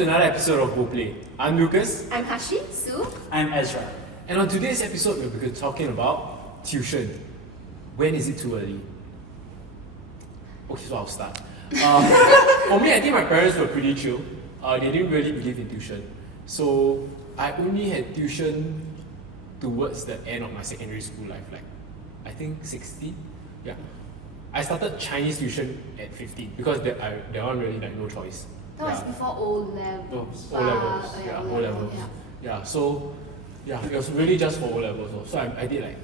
to another episode of Go Play. I'm Lucas. I'm Hashi, Sue. I'm Ezra. And on today's episode, we'll be talking about tuition. When is it too early? Okay, so I'll start. For me, I think my parents were pretty chill. They didn't really believe in tuition. So I only had tuition towards the end of my secondary school life, like I think 16. Yeah. I started Chinese tuition at 15 because there weren't really like no choice. That was before O levels. O levels. Yeah, O levels. Yeah. So yeah, it was really just for O levels. So I did like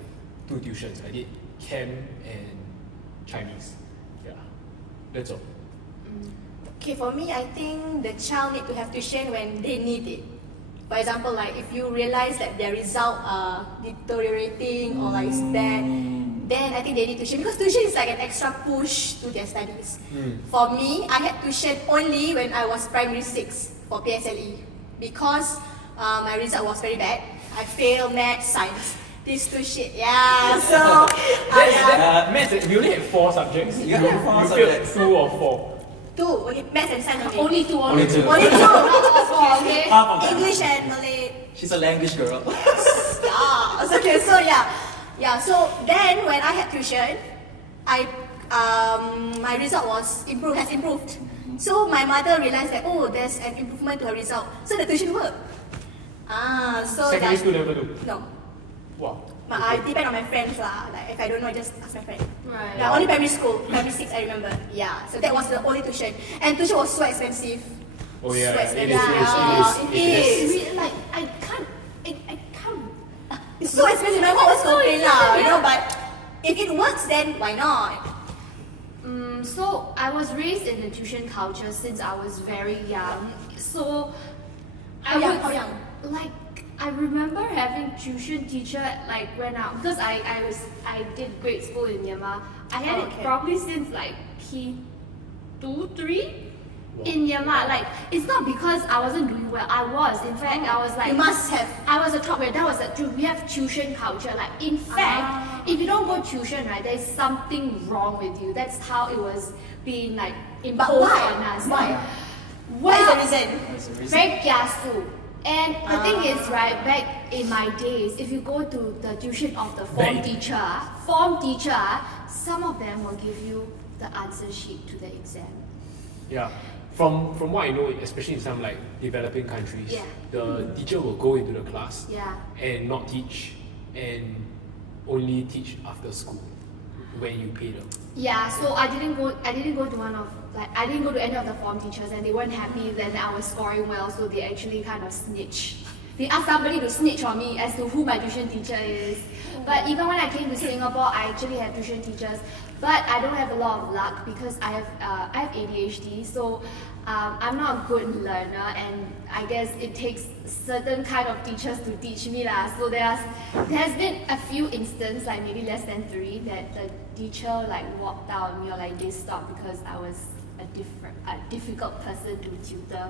2 tuitions. I did Chem and Chinese. Yeah. That's all. Okay, for me, I think the child need to have tuition when they need it. For example, like if you realize that their result are deteriorating or like bad, then I think they need tuition because tuition is like an extra push to their studies. For me, I had tuition only when I was primary 6 for PSLE because my result was very bad. I failed math, science. These 2 shit, yeah. So maths, we only had 4 subjects. You had 4 you subjects. failed 2 or 4. 2, only math and science only. Only two. Only two. Only 2, not 4, okay? Half of them. English and Malay. She's a language girl. Yeah. Okay, so yeah. So then when I had tuition, my result has improved. So my mother realized that there's an improvement to her result. So the tuition worked. So Secondary school never do. No. Wow. I depend on my friends lah. Like if I don't know, I just ask my friend. Right. Yeah, only primary school, primary 6 I remember. Yeah. So that was the only tuition, and tuition was so expensive. Oh yeah, So expensive. it is. Really, like I can't. It's so expensive. My mom was complaining lah, you know. But if it works, then why not? So I was raised in the tuition culture since I was very young. So How young? Like I remember having tuition teacher like when because I did grade school in Myanmar. I had it probably since like P2, 3 in Myanmar. Like it's not because I wasn't doing well. I was. In fact, I was like You must have. I was a top grade. That was we have tuition culture. Like in fact, if you don't go tuition, right, there's something wrong with you. That's how it was being like But imposed why? on us. Why? Well, What is the reason? very kiasu. And the thing is, right, back in my days, if you go to the tuition of the form teacher, some of them will give you the answer sheet to the exam. Yeah. From what I know, especially in some like developing countries, the teacher will go into the class and not teach and only teach after school when you pay them. Yeah, so I didn't go to I didn't go to any of the form teachers, and they weren't happy that I was scoring well, so they actually kind of snitched. They asked somebody to snitch on me as to who my tuition teacher is. But even when I came to Singapore, I actually had tuition teachers. But I don't have a lot of luck because I have ADHD, so I'm not a good learner, and I guess it takes certain kind of teachers to teach me lah. So there has been a few instances, like maybe less than 3, that the teacher like walked out on me or like they stopped because I was a difficult person to tutor.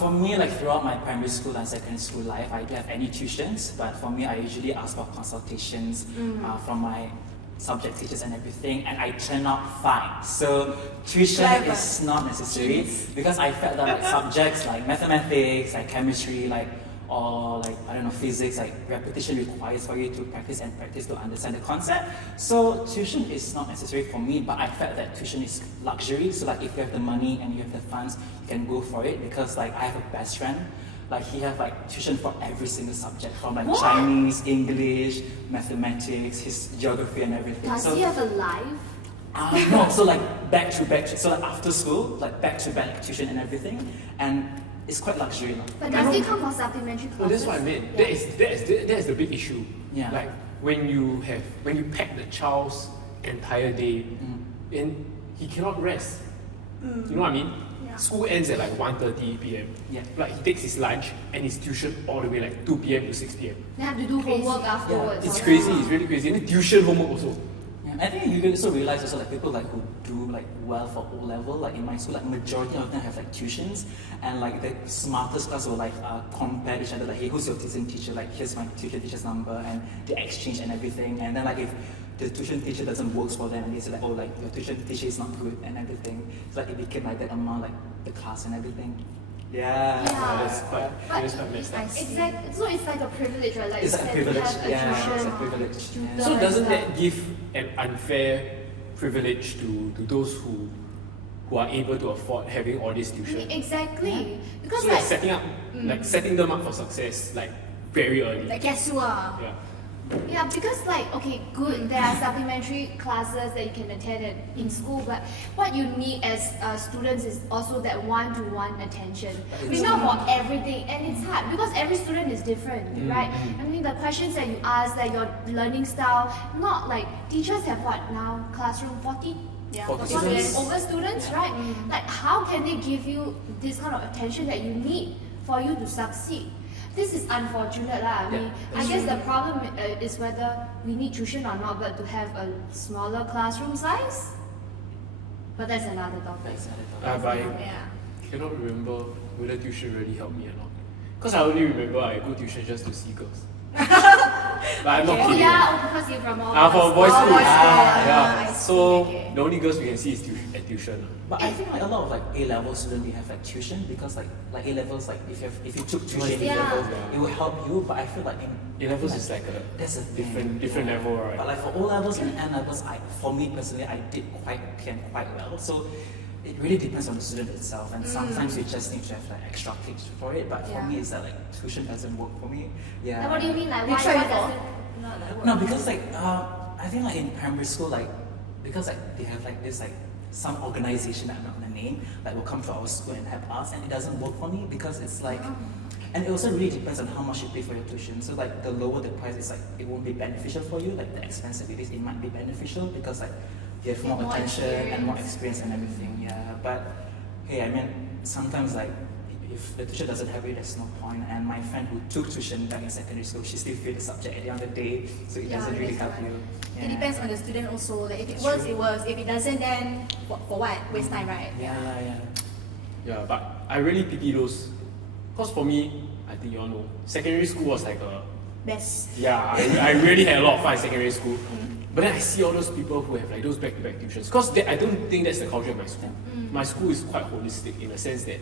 For me, like throughout my primary school and secondary school life, I didn't have any tuitions, but for me, I usually ask for consultations from my subject teachers and everything, and I turned out fine. So tuition is not necessary because I felt that like, subjects like mathematics, like chemistry, or I don't know, physics, like repetition requires for you to practice to understand the concept. So tuition is not necessary for me, but I felt that tuition is luxury. So like if you have the money and you have the funds, you can go for it because like I have a best friend. Like he have like tuition for every single subject, from like Chinese, English, mathematics, his geography and everything. Does he have a life? No, so like back to back, so like after school, like back to back tuition and everything, and it's quite luxury. But does he come for supplementary classes? Well, that's what I meant. That is the big issue. Yeah. Like when you pack the child's entire day, and he cannot rest. You know what I mean? Yeah. School ends at like 1:30 p.m. Yeah. Like he takes his lunch and his tuition all the way like 2 p.m. to 6 p.m. They have to do homework afterwards. It's crazy. It's really crazy. And then tuition homework also. Yeah, I think you can also realize also like people like who do like well for O level, like in my school, like majority of them have like tuitions, and like the smartest class will like compare each other, like hey, who's your tuition teacher? Like here's my tuition teacher's number, and they exchange and everything. And then like if the tuition teacher doesn't work for them, and they say like, oh, like your tuition teacher is not good and everything. It's like it became like that among like the class and everything. Yeah. That's quite messed up. Exactly. So it's like a privilege, right? Like It's you like a said, you privilege. have a Yeah, tuition it's a privilege. tutor Yeah. So and doesn't stuff. that give an unfair privilege to those who are able to afford having all this tuition? Exactly. Because So like setting them up for success like very early. Like Kesua. Yeah. Yeah, because like, okay, good, there are supplementary classes that you can attend in school, but what you need as students is also that one-to-one attention. We know for everything, and it's hard because every student is different, right? I mean, the questions that you ask, like your learning style, not like, teachers have what now, classroom 40? Yeah, 40 40 students. Over students, right? Like, how can they give you this kind of attention that you need for you to succeed? This is unfortunate lah. I mean, I guess the problem is whether we need tuition or not, but to have a smaller classroom size. But that's another topic. But I Yeah. cannot remember whether tuition really helped me or not. Because I only remember I go tuition just to see girls. But I'm not Oh kidding. yeah, because you're from all From boys' school. boys' school. Yeah. I see, So okay. the only girls we can see is at tuition. But I think like a lot of like A-level students, they have like tuition because like A-levels, like if you took tuition Yeah. A-levels, it will help you. But I feel like in A-levels is like a that's a different level, right? But like for O-levels and N-levels, for me personally, I did quite well. So it really depends on the student itself, and sometimes you just need to have like extra tips for it. But for Yeah. me, it's that like tuition doesn't work for me. Yeah. Like, what do you mean? Like, You why tried does before? it not like work? No, because like I think like in primary school, like because like they have like this like some organization that I'm not gonna name that will come to our school and help us, and it doesn't work for me because it's like, and it also really depends on how much you pay for your tuition. So like the lower the price is, like it won't be beneficial for you. Like the expensive it is, it might be beneficial because like you have more More attention and more experience. experience and everything. Yeah, but hey, I mean sometimes like if the tuition doesn't help you, there's no point. And my friend who took tuition back in secondary school, she still failed the subject at the end of the day, so it Yeah, doesn't really that's help right. you. It depends on the student also. Like if it That's works, true. it works. If it doesn't, then for what? Waste time, right? Yeah. Yeah, but I really pity those. Because for me, I think you all know, secondary school was like a Best. yeah, I really had a lot of fun in secondary school. But then I see all those people who have like those back-to-back tuitions. Because I don't think that's the culture of my school. My school is quite holistic in the sense that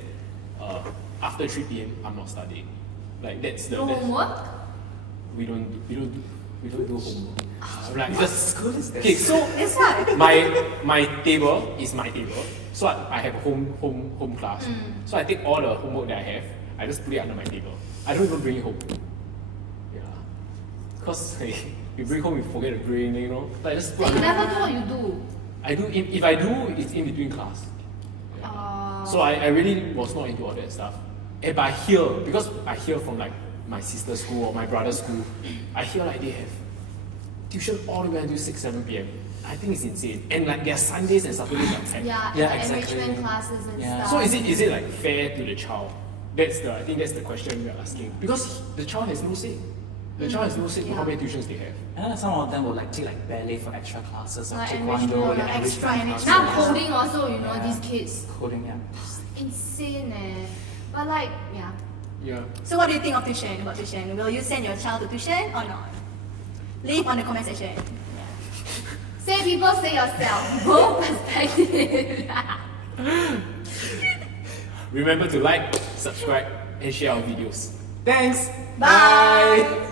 after 3 p.m. I'm not studying. Like that's the No homework? we don't do homework. I'm like What just school is this? okay. So That's why. my table is my table. So I have a home class. So I take all the homework that I have, I just put it under my table. I don't even bring it home. Yeah. Because you bring home, you forget to bring, you know. Like just put Then you under. never do what you do. I do if I do, it's in between class. Yeah. So I really was not into all that stuff. But I hear, because I hear from like my sister's school or my brother's school, I hear like they have tuition all the way until 6-7 p.m. I think it's insane. And like their Sundays and Saturdays are packed. Yeah, Yeah, and the exactly. enrichment classes and Yeah. stuff. So is it like fair to the child? I think that's the question we're asking. Because the child has no say. The child has no say to how many tuitions they have. And then some of them will like take like ballet for extra classes or Like taekwondo, enrichment, yeah, like extra enrichment Now classes. coding also, you know, Yeah. these kids. Coding, yeah. Insane But like, yeah. Yeah. So what do you think of tuition? About tuition? Will you send your child to tuition or not? Leave on the comment section. Say people, say yourself. Both perspectives. Remember to like, subscribe, and share our videos. Thanks! Bye.